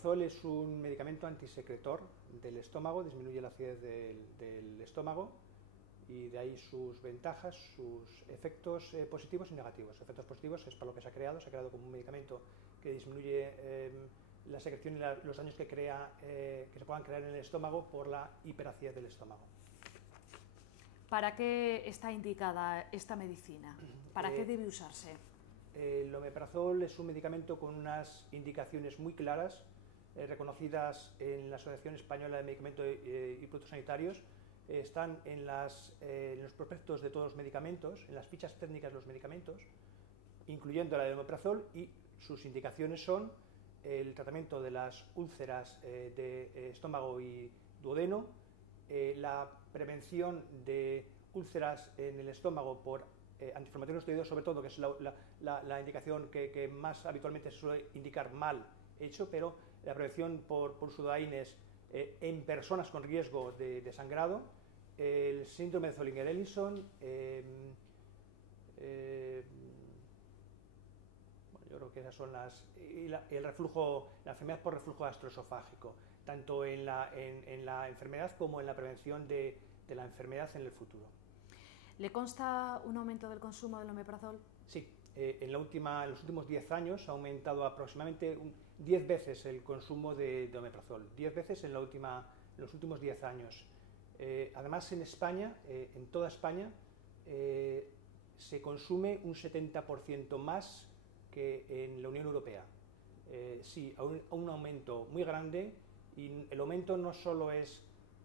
omeprazol es un medicamento antisecretor del estómago, disminuye la acidez del estómago y de ahí sus ventajas, sus efectos positivos y negativos. Efectos positivos es para lo que se ha creado como un medicamento que disminuye la secreción y los daños que se puedan crear en el estómago por la hiperacidez del estómago. ¿Para qué está indicada esta medicina? ¿Para qué debe usarse? El omeprazol es un medicamento con unas indicaciones muy claras, reconocidas en la Asociación Española de Medicamentos y Productos Sanitarios. Están en los prospectos de todos los medicamentos, en las fichas técnicas de los medicamentos, incluyendo la del omeprazol, y sus indicaciones son el tratamiento de las úlceras de estómago y duodeno, la prevención de úlceras en el estómago por antiinflamatorios esteroideos, sobre todo, que es la indicación que más habitualmente se suele indicar mal hecho, pero la prevención por pseudoaines en personas con riesgo de sangrado, el síndrome de Zollinger-Ellison, yo creo que esas son la enfermedad por reflujo gastroesofágico, tanto en la enfermedad como en la prevención de la enfermedad en el futuro. ¿Le consta un aumento del consumo del omeprazol? Sí, en los últimos 10 años ha aumentado aproximadamente 10 veces el consumo de omeprazol, 10 veces en los últimos 10 años. Además, en España, en toda España, se consume un 70% más que en la Unión Europea. Sí, un aumento muy grande, y el aumento no solo es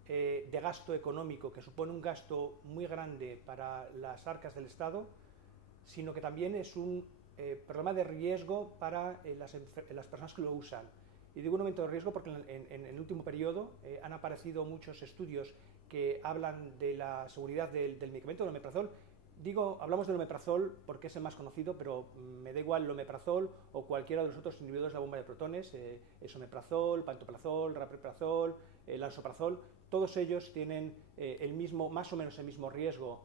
de gasto económico, que supone un gasto muy grande para las arcas del Estado, sino que también es un problema de riesgo para las personas que lo usan. Y digo un aumento de riesgo porque en el último periodo han aparecido muchos estudios que hablan de la seguridad del medicamento, del omeprazol. Hablamos del omeprazol porque es el más conocido, pero me da igual el omeprazol o cualquiera de los otros inhibidores de la bomba de protones, esomeprazol, pantoprazol, rapiprazol, lansoprazol. Todos ellos tienen más o menos el mismo riesgo.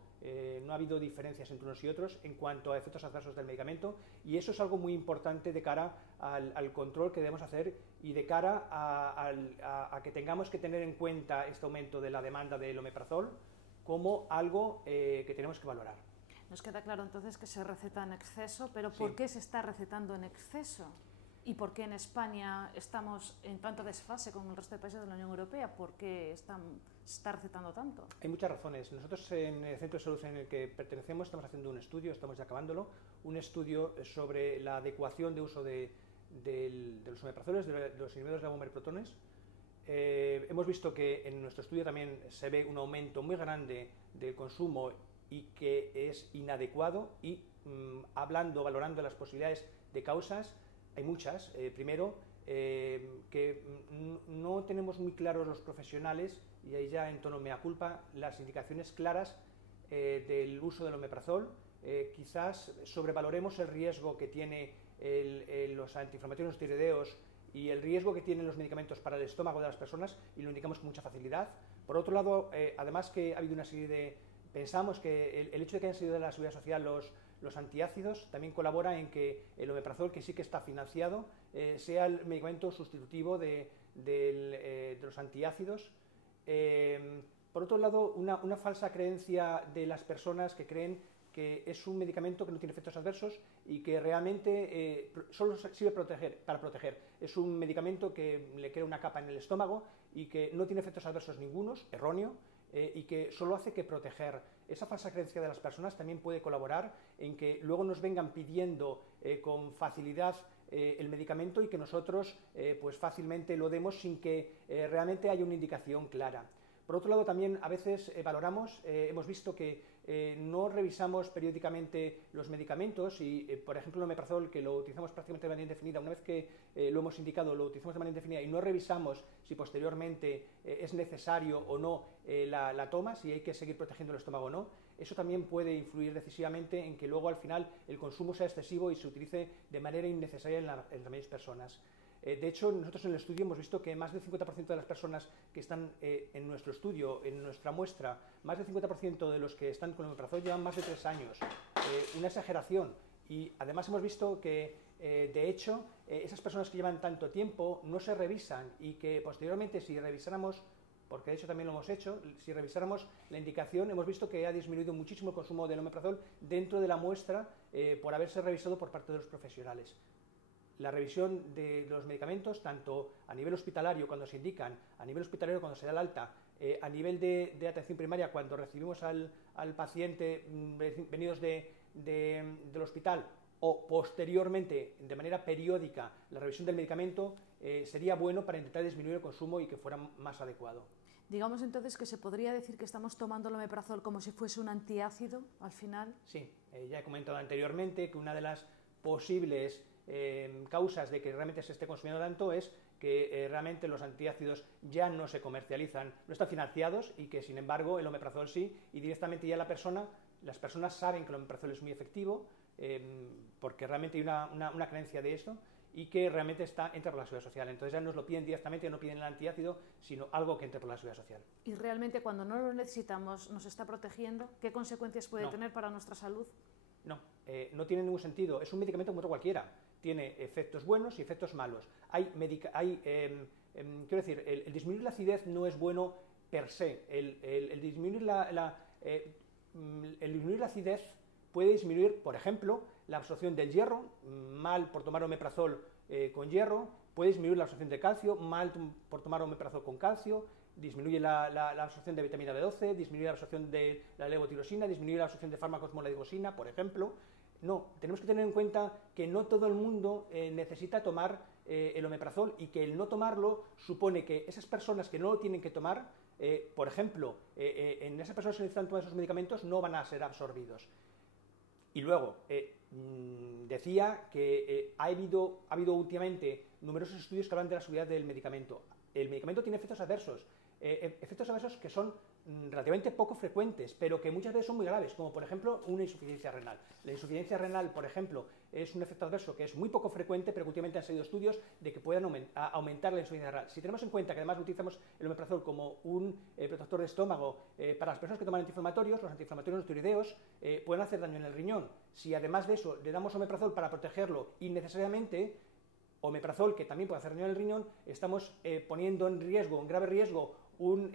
No ha habido diferencias entre unos y otros en cuanto a efectos adversos del medicamento, y eso es algo muy importante de cara al control que debemos hacer y de cara a que tengamos que tener en cuenta este aumento de la demanda del omeprazol como algo que tenemos que valorar. Nos queda claro entonces que se receta en exceso, pero Sí. ¿por qué se está recetando en exceso? ¿Y por qué en España estamos en tanta desfase con el resto de países de la Unión Europea? ¿Por qué se está recetando tanto? Hay muchas razones. Nosotros en el centro de salud en el que pertenecemos estamos haciendo un estudio, estamos ya acabándolo, un estudio sobre la adecuación de uso de los omeprazoles, de los inhibidores de la bomba de protones. Hemos visto que en nuestro estudio también se ve un aumento muy grande del consumo y que es inadecuado, y valorando las posibilidades de causas, hay muchas. Primero, que no tenemos muy claros los profesionales, y ahí ya en tono mea culpa, las indicaciones claras del uso del omeprazol. Quizás sobrevaloremos el riesgo que tiene los antiinflamatorios esteroideos y el riesgo que tienen los medicamentos para el estómago de las personas, y lo indicamos con mucha facilidad. Por otro lado, además que ha habido una serie de... Pensamos que el hecho de que hayan salido de la Seguridad Social los antiácidos también colabora en que el omeprazol, que sí que está financiado, sea el medicamento sustitutivo de los antiácidos. Por otro lado, una falsa creencia de las personas que creen que es un medicamento que no tiene efectos adversos y que realmente solo sirve para proteger. Es un medicamento que le crea una capa en el estómago y que no tiene efectos adversos ningunos, erróneo, y que solo hace que proteger. Esa falsa creencia de las personas también puede colaborar en que luego nos vengan pidiendo con facilidad el medicamento y que nosotros pues fácilmente lo demos sin que realmente haya una indicación clara. Por otro lado, también a veces hemos visto que no revisamos periódicamente los medicamentos y, por ejemplo, el omeprazol, que lo utilizamos prácticamente de manera indefinida, una vez que lo hemos indicado, lo utilizamos de manera indefinida y no revisamos si posteriormente es necesario o no la toma, si hay que seguir protegiendo el estómago o no. Eso también puede influir decisivamente en que luego al final el consumo sea excesivo y se utilice de manera innecesaria en las mayores personas. De hecho, nosotros en el estudio hemos visto que más del 50% de las personas que están en nuestro estudio, en nuestra muestra, más del 50% de los que están con el omeprazol llevan más de 3 años. Una exageración. Y además hemos visto que De hecho, esas personas que llevan tanto tiempo no se revisan y que posteriormente, si revisáramos, porque de hecho también lo hemos hecho, si revisáramos la indicación, hemos visto que ha disminuido muchísimo el consumo del omeprazol dentro de la muestra por haberse revisado por parte de los profesionales. La revisión de los medicamentos, tanto a nivel hospitalario cuando se indican, a nivel hospitalario cuando se da el alta, a nivel de atención primaria cuando recibimos al paciente venidos del hospital, o posteriormente, de manera periódica, la revisión del medicamento, sería bueno para intentar disminuir el consumo y que fuera más adecuado. Digamos entonces que se podría decir que estamos tomando el omeprazol como si fuese un antiácido al final. Sí, ya he comentado anteriormente que una de las posibles causas de que realmente se esté consumiendo tanto es que realmente los antiácidos ya no se comercializan, no están financiados y que sin embargo el omeprazol sí, y directamente ya las personas saben que el omeprazol es muy efectivo, porque realmente hay una creencia de esto y que realmente entra por la seguridad social. Entonces ya nos lo piden directamente, no piden el antiácido, sino algo que entre por la seguridad social. Y realmente cuando no lo necesitamos, ¿nos está protegiendo? ¿Qué consecuencias puede tener para nuestra salud? No, no tiene ningún sentido. Es un medicamento como otro cualquiera. Tiene efectos buenos y efectos malos. Quiero decir, el disminuir la acidez no es bueno per se. El disminuir la acidez puede disminuir, por ejemplo, la absorción del hierro, mal por tomar omeprazol con hierro, puede disminuir la absorción de calcio, mal por tomar omeprazol con calcio, disminuye la absorción de vitamina B12, disminuye la absorción de la levotirosina, disminuye la absorción de fármacos como la digoxina, por ejemplo. No, tenemos que tener en cuenta que no todo el mundo necesita tomar el omeprazol y que el no tomarlo supone que esas personas que no lo tienen que tomar, por ejemplo, en esas personas que necesitan tomar esos medicamentos no van a ser absorbidos. Y luego, decía que ha habido últimamente numerosos estudios que hablan de la seguridad del medicamento. El medicamento tiene efectos adversos que son relativamente poco frecuentes, pero que muchas veces son muy graves, como por ejemplo una insuficiencia renal. La insuficiencia renal, por ejemplo, es un efecto adverso que es muy poco frecuente, pero que últimamente han salido estudios de que puedan aumentar la insuficiencia renal. Si tenemos en cuenta que además utilizamos el omeprazol como un protector de estómago para las personas que toman antiinflamatorios, los antiinflamatorios no esteroideos pueden hacer daño en el riñón. Si además de eso le damos omeprazol para protegerlo innecesariamente, omeprazol, que también puede hacer daño en el riñón, estamos poniendo en grave riesgo un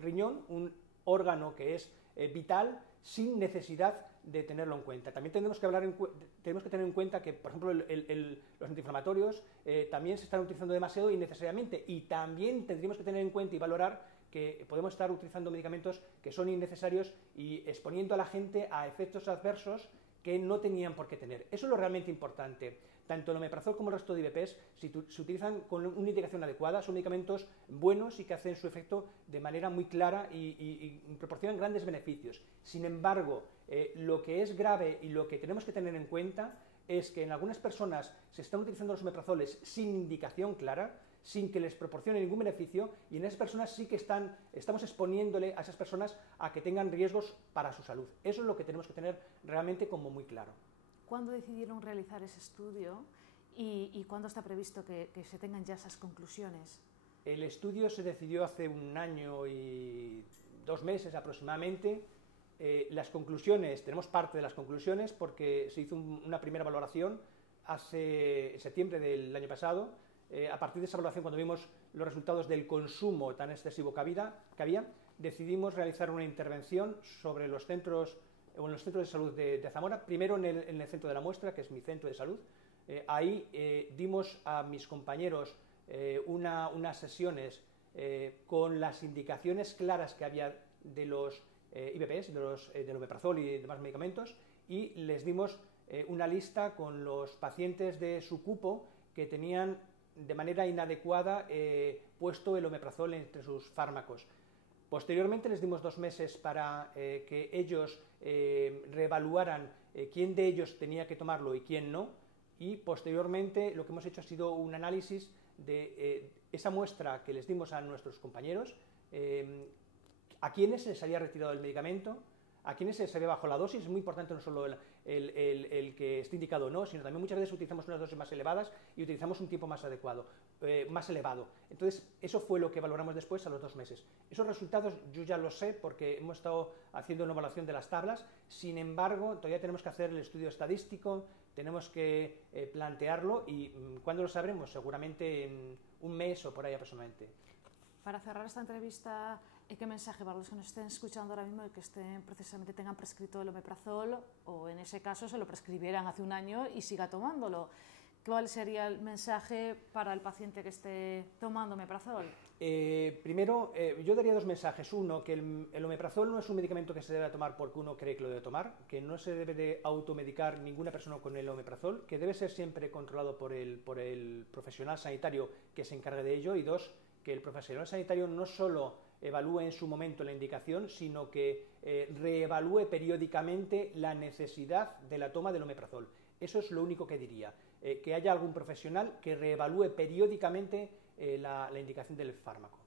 riñón, un órgano que es vital, sin necesidad de tenerlo en cuenta. También tenemos que tener en cuenta que, por ejemplo, los antiinflamatorios también se están utilizando demasiado innecesariamente, y también tendríamos que tener en cuenta y valorar que podemos estar utilizando medicamentos que son innecesarios y exponiendo a la gente a efectos adversos que no tenían por qué tener. Eso es lo realmente importante. Tanto el omeprazol como el resto de IVPs, si se utilizan con una indicación adecuada, son medicamentos buenos y que hacen su efecto de manera muy clara y proporcionan grandes beneficios. Sin embargo, lo que es grave y lo que tenemos que tener en cuenta es que en algunas personas se están utilizando los omeprazoles sin indicación clara, sin que les proporcione ningún beneficio, y en esas personas sí que estamos exponiéndole a esas personas a que tengan riesgos para su salud. Eso es lo que tenemos que tener realmente como muy claro. ¿Cuándo decidieron realizar ese estudio y cuándo está previsto que se tengan ya esas conclusiones? El estudio se decidió hace 1 año y 2 meses aproximadamente. Las conclusiones, tenemos parte de las conclusiones porque se hizo una primera valoración en septiembre del año pasado. A partir de esa evaluación, cuando vimos los resultados del consumo tan excesivo que había, decidimos realizar una intervención sobre los centros de salud de Zamora, primero en el centro de la muestra, que es mi centro de salud. Ahí dimos a mis compañeros unas sesiones con las indicaciones claras que había de los IVPs, del omeprazol y demás medicamentos, y les dimos una lista con los pacientes de su cupo que tenían de manera inadecuada puesto el omeprazol entre sus fármacos. Posteriormente les dimos 2 meses para que ellos reevaluaran quién de ellos tenía que tomarlo y quién no, y posteriormente lo que hemos hecho ha sido un análisis de esa muestra que les dimos a nuestros compañeros, a quiénes se les había retirado el medicamento, a quienes se les había bajado la dosis. Es muy importante no solo el que esté indicado o no, sino también muchas veces utilizamos unas dosis más elevadas y utilizamos un tiempo más más elevado. Entonces, eso fue lo que valoramos después a los 2 meses. Esos resultados yo ya los sé porque hemos estado haciendo una evaluación de las tablas. Sin embargo, todavía tenemos que hacer el estudio estadístico, tenemos que plantearlo y ¿cuándo lo sabremos? Seguramente en un mes o por ahí aproximadamente. Para cerrar esta entrevista, ¿qué mensaje para los que nos estén escuchando ahora mismo y que precisamente tengan prescrito el omeprazol o en ese caso se lo prescribieran hace un año y siga tomándolo? ¿Cuál sería el mensaje para el paciente que esté tomando omeprazol? Primero, yo daría dos mensajes. Uno, que el omeprazol no es un medicamento que se debe tomar porque uno cree que lo debe tomar, que no se debe de automedicar ninguna persona con el omeprazol, que debe ser siempre controlado por el profesional sanitario que se encargue de ello. Y dos, que el profesional sanitario no solo evalúe en su momento la indicación, sino que reevalúe periódicamente la necesidad de la toma del omeprazol. Eso es lo único que diría, que haya algún profesional que reevalúe periódicamente la indicación del fármaco.